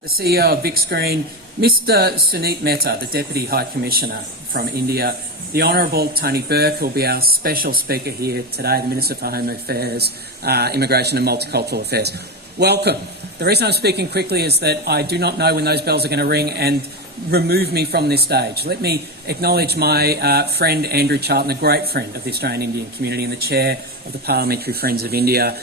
The CEO of Vic Screen, Mr. Sunit Mehta, the Deputy High Commissioner from India, the Honourable Tony Burke, who will be our special speaker here today, the Minister for Home Affairs, Immigration and Multicultural Affairs. Welcome. The reason I'm speaking quickly is that I do not know when those bells are going to ring and remove me from this stage. Let me acknowledge my friend Andrew Charlton, a great friend of the Australian Indian community and the chair of the Parliamentary Friends of India,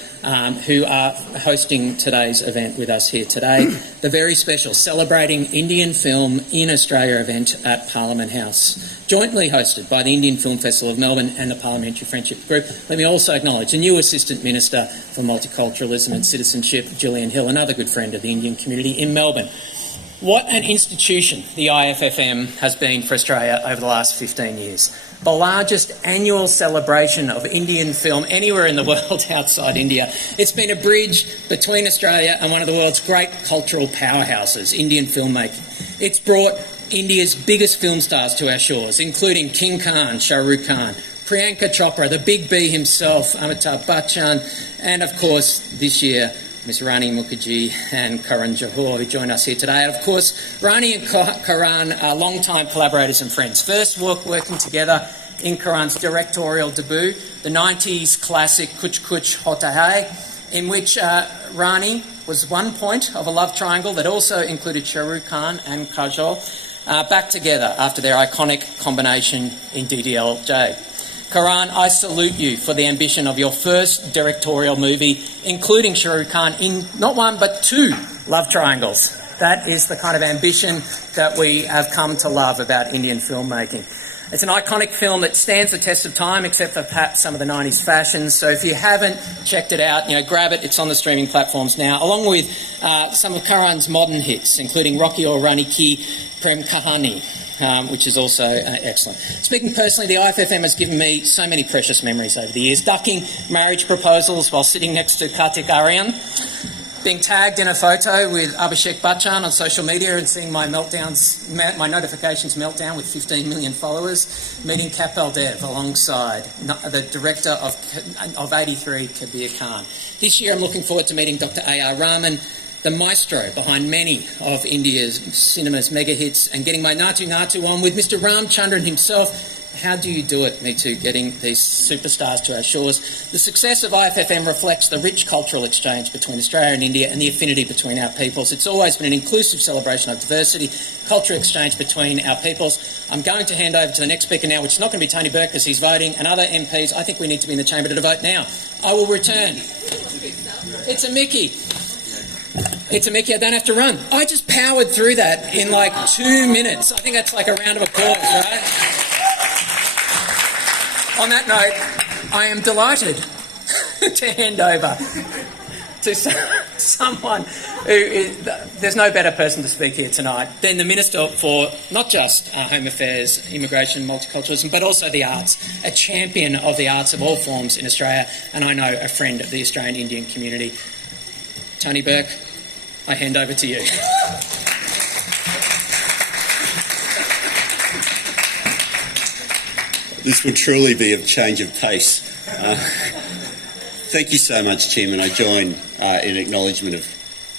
who are hosting today's event with us here today. The very special Celebrating Indian Film in Australia event at Parliament House, jointly hosted by the Indian Film Festival of Melbourne and the Parliamentary Friendship Group. Let me also acknowledge the new Assistant Minister for Multiculturalism and Citizenship, Gillian Hill, another good friend of the Indian community in Melbourne. What an institution the IFFM has been for Australia over the last 15 years. The largest annual celebration of Indian film anywhere in the world outside India. It's been a bridge between Australia and one of the world's great cultural powerhouses, Indian filmmaking. It's brought India's biggest film stars to our shores, including King Khan, Shah Rukh Khan, Priyanka Chopra, the Big B himself, Amitabh Bachchan, and of course this year Ms. Rani Mukherjee and Karan Johar, who join us here today. And of course, Rani and Karan are long-time collaborators and friends. First working together in Karan's directorial debut, the 90s classic Kuch Kuch Hota Hai, in which Rani was one point of a love triangle that also included Shah Rukh Khan and Kajol, back together after their iconic combination in DDLJ. Karan, I salute you for the ambition of your first directorial movie, including Shah Rukh Khan, in not one but two love triangles. That is the kind of ambition that we have come to love about Indian filmmaking. It's an iconic film that stands the test of time, except for perhaps some of the 90s fashions. So if you haven't checked it out, grab it. It's on the streaming platforms now, along with some of Karan's modern hits, including Rocky Aur Rani Ki Prem Kahani, which is also excellent. Speaking personally, the IFFM has given me so many precious memories over the years. Ducking marriage proposals while sitting next to Kartik Aaryan, being tagged in a photo with Abhishek Bachchan on social media and seeing my notifications meltdown with 15 million followers, meeting Kapil Dev alongside the director of 83, Kabir Khan. This year I'm looking forward to meeting Dr. A.R. Rahman, the maestro behind many of India's cinema's mega hits, and getting my Natu Natu on with Mr. Ramchandran himself. How do you do it, me too, getting these superstars to our shores? The success of IFFM reflects the rich cultural exchange between Australia and India and the affinity between our peoples. It's always been an inclusive celebration of diversity, cultural exchange between our peoples. I'm going to hand over to the next speaker now, which is not going to be Tony Burke because he's voting, and other MPs. I think we need to be in the chamber to vote now. I will return. It's a Mickey. It's a Mickey, I don't have to run. I just powered through that in like 2 minutes. I think that's like a round of applause, right? On that note, I am delighted to hand over to someone who is... There's no better person to speak here tonight than the Minister for not just Home Affairs, Immigration, Multiculturalism, but also the arts, a champion of the arts of all forms in Australia, and I know a friend of the Australian Indian community. Tony Burke, I hand over to you. This would truly be a change of pace. Thank you so much, Tim, and I join in acknowledgement of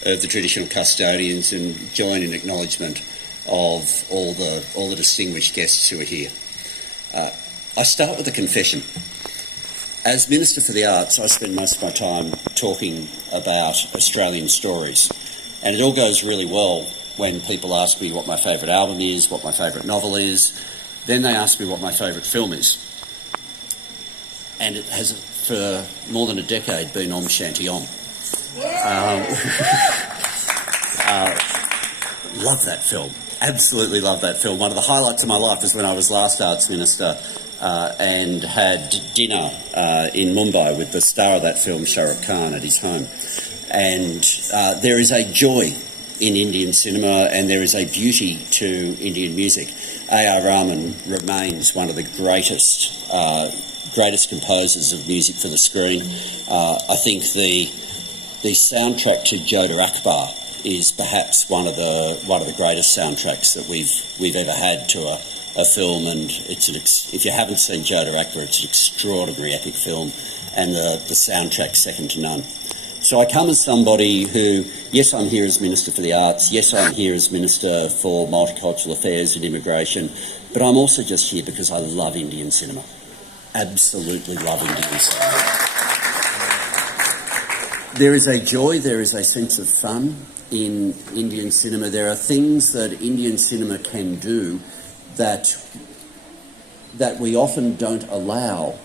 the traditional custodians and join in acknowledgement of all the distinguished guests who are here. I start with a confession. As Minister for the Arts, I spend most of my time talking about Australian stories. And it all goes really well when people ask me what my favourite album is, what my favourite novel is. Then they ask me what my favourite film is. And it has, for more than a decade, been Om Shanti Om. Love that film. Absolutely love that film. One of the highlights of my life is when I was last Arts Minister and had dinner in Mumbai with the star of that film, Shah Rukh Khan, at his home. And there is a joy in Indian cinema and there is a beauty to Indian music. A.R. Rahman remains one of the greatest composers of music for the screen. I think the soundtrack to Jodha Akbar is perhaps one of the greatest soundtracks that we've ever had to a film, and if you haven't seen Jodha Akbar, it's an extraordinary epic film, and the soundtrack's second to none. So I come as somebody who, yes, I'm here as Minister for the Arts, yes, I'm here as Minister for Multicultural Affairs and Immigration, but I'm also just here because I love Indian cinema. Absolutely love Indian cinema. There is a joy, there is a sense of fun in Indian cinema. There are things that Indian cinema can do that we often don't allow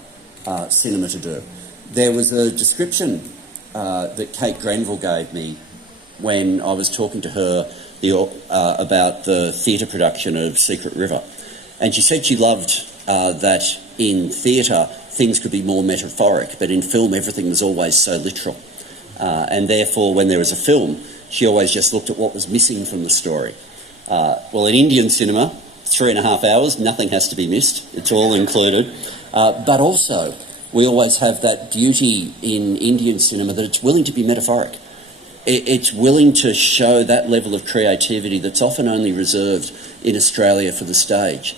cinema to do. There was a description that Kate Granville gave me when I was talking to her about the theatre production of Secret River. And she said she loved that in theatre things could be more metaphoric, but in film everything was always so literal. And therefore, when there was a film, she always just looked at what was missing from the story. Well, in Indian cinema, 3.5 hours, nothing has to be missed. It's all included. But also, we always have that beauty in Indian cinema that it's willing to be metaphoric. It's willing to show that level of creativity that's often only reserved in Australia for the stage.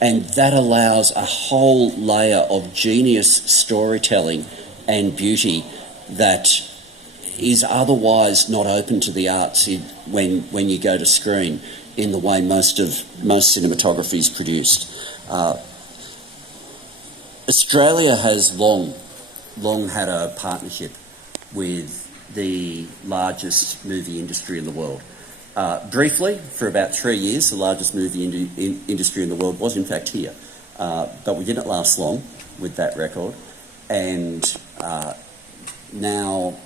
And that allows a whole layer of genius storytelling and beauty that is otherwise not open to the arts when you go to screen in the way most cinematography is produced. Australia has long had a partnership with the largest movie industry in the world. Briefly, for about 3 years, the largest movie industry in the world was in fact here. But we didn't last long with that record. And now,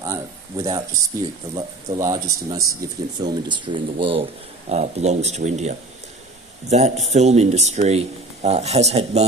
without dispute, the largest and most significant film industry in the world belongs to India. That film industry has had moments